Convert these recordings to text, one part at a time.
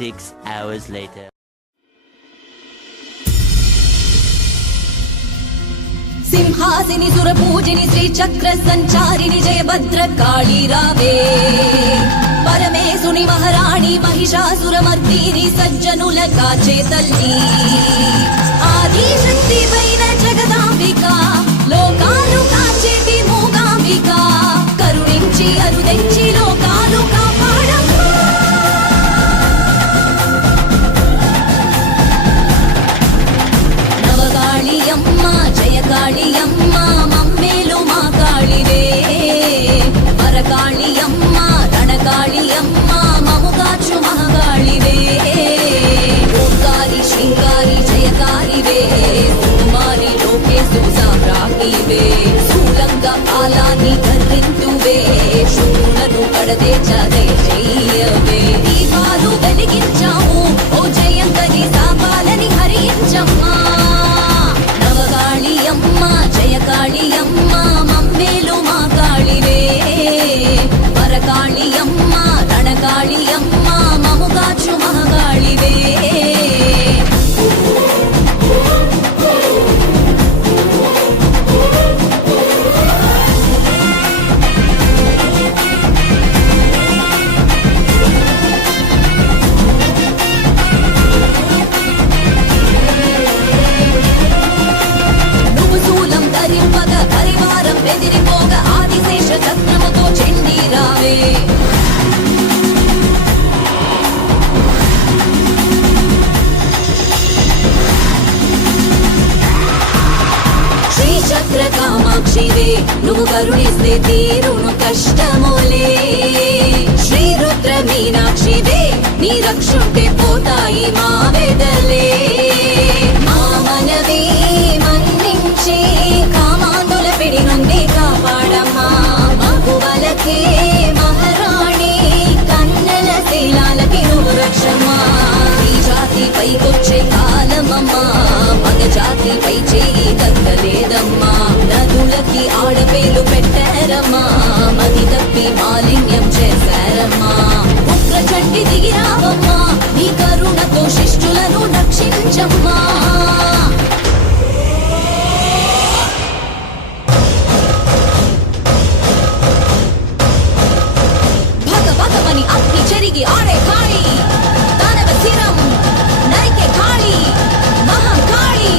6 hours later. Singhasini सुरपूजिनी Srichakra संचारिणी जय भद्रकाली रावे परमेशुनि महाराणी महिषासुरमर्दिनी सज्जनुल काचे तल्ली आदिशक्ति वैन जगदांबिका लोकालु काचेटी मूगांबिका करुणिंची अरुदెంచి लोकालु कापाडम्मा नवकाळी अम्मा जयकाळी अम्मा मम्मेलु मा काळिवे वरकाळी अम्मा रणकाळी अम्मा ममुगाचु महाकाळिवे ओंकारी श्रृंगारी जयकारिवे कुमारी लोकेषु साम्राज्ञिवे शूलंग कालानि धरिन्तुवे शूलनु कడదే చదే చెయ్యవే దీపాలు వెలిగించాము ఓ జయంకరి సాపాలని హరించమ్మా నవకాళి అమ్మ జయకాళి అమ్మ మమ్మేలు మా కాళివే వరకాళి అమ్మ రణకాళి అమ్మ మముగాచు మహాకాళివే ఎదిరిపోగ ఆదిశేష చక్రముతో చెండి రావే శ్రీచక్ర కామాక్షివే నువ్వు కరుణిస్తే తీరును కష్టములే శ్రీరుద్ర మీనాక్షివే నీ రక్షుంటే పోతాయి మా వెదలే మా మనవే మన్నించే కామాందుల పిడి నుండి కాపాడమ్మా మగువలకే మహారాణి కన్నెల శీలాలకి నువ్వు రక్షమ్మా ఈ జాతి పైకొచ్చే కాలమమ్మా మగ జాతి పై చేయి తగ్గలేదమ్మా నదులకి ఆడపేలు పెట్టారమ్మా మది తప్పి మాలిన్యం చేశారమ్మా ఉగ్ర చండి దిగిరావమ్మా నీ కరుణతో శిష్టులను రక్షించమ్మా భగవతమని అగ్ని చెరిగి ఆడే కాళీ దానవ శిరం నరికే కాళీ మహాకాళీ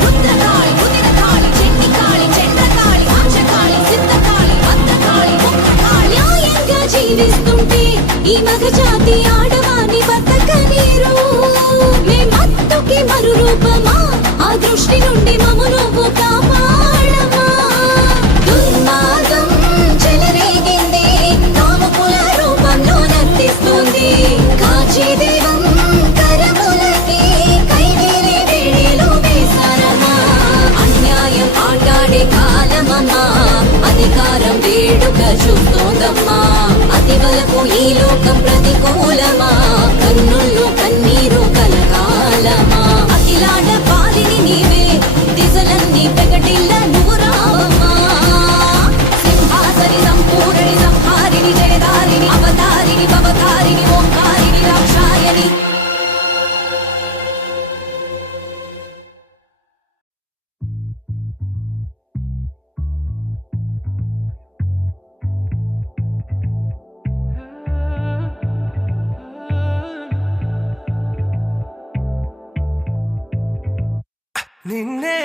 రుద్రకాళి రుదిరకాళి చండికాళి చంద్రకాళి ఆంచకాళి సిద్ధకాళి భద్రకాళి ముక్రకాళి న్యాయంగా జీవిస్తుంటే ఈ మగ జాతి ఆడవాని బతకనీరు మత్తుకి మరు రూపమా ఆ దృష్టి నుండి మము నువ్వు కాపాడమా దుర్మార్గం చెలరేగింది కామకుల రూపంలో నర్తిస్తుంది కాచి దేవం కరములకి కైవేలి వేడిలో వేసారమ్మా అన్యాయం ఆటాడే కాలమమ్మా అధికారం వేడుక చూస్తోందమ్మా అతి వలకు ఈ లోకం ప్రతికూలమా కన్నుల్లో కన్నీరు కలకాలమా అఖిలాడ పాలిని నీవే దిశలన్నీ పెకటిల్ల నువ్వు రావమ్మా సింహాసని సంపూరణి సంహారిణి జయదారిణి అవతారిణి భవతారిణి ఓంకారిణి రాక్షాయణి నిన్నే